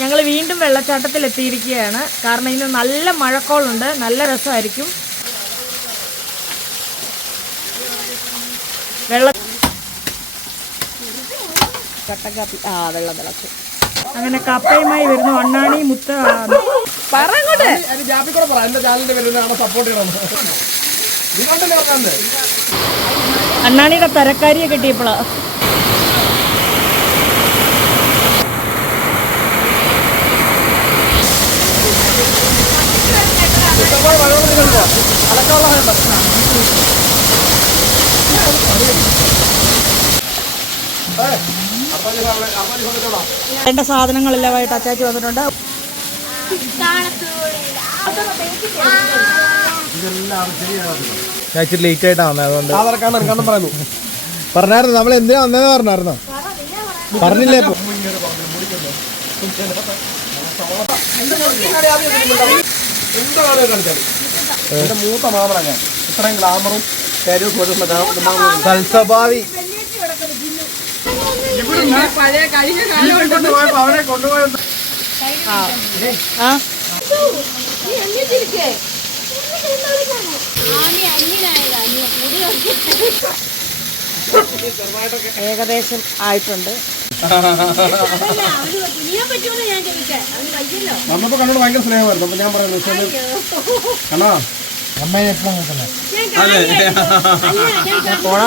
ഞങ്ങൾ വീണ്ടും വെള്ളച്ചാട്ടത്തിൽ എത്തിയിരിക്കുകയാണ്. കാരണം ഇന്ന് നല്ല മഴക്കോളുണ്ട്, നല്ല രസമായിരിക്കും. കട്ടക്കാപ്പി വെള്ളം തിളച്ചു. അങ്ങനെ കപ്പയുമായി വരുന്നു അണ്ണാണി മുത്ത. പറങ്ങോട്ട് അണ്ണാണിയുടെ തരക്കാരിയെ കിട്ടിയപ്പോളാ. വേണ്ട സാധനങ്ങളെല്ലാമായിട്ട് അച്ചാച്ചി വന്നിട്ടുണ്ട്. ഇച്ചിരി ലേറ്റ് ആയിട്ടാ വന്നത്, അതുകൊണ്ട് പറഞ്ഞായിരുന്നു. നമ്മൾ എന്തിനാ വന്നതെന്ന് പറഞ്ഞായിരുന്നോ? പറഞ്ഞില്ലേ? മൂത്ത മാമറ ഞാൻ ഇത്രയും ഗ്ലാമറും സൽസ്വഭാവി അവനെ കൊണ്ടുപോയ ഏകദേശം ആയിട്ടുണ്ട്. നമ്മളിപ്പോ കണ്ടോട് ഭയങ്കര സ്നേഹമായിരുന്നു. അപ്പൊ ഞാൻ പറയുന്നത് കണ്ണാ അമ്മയെ എപ്പോഴും പോണ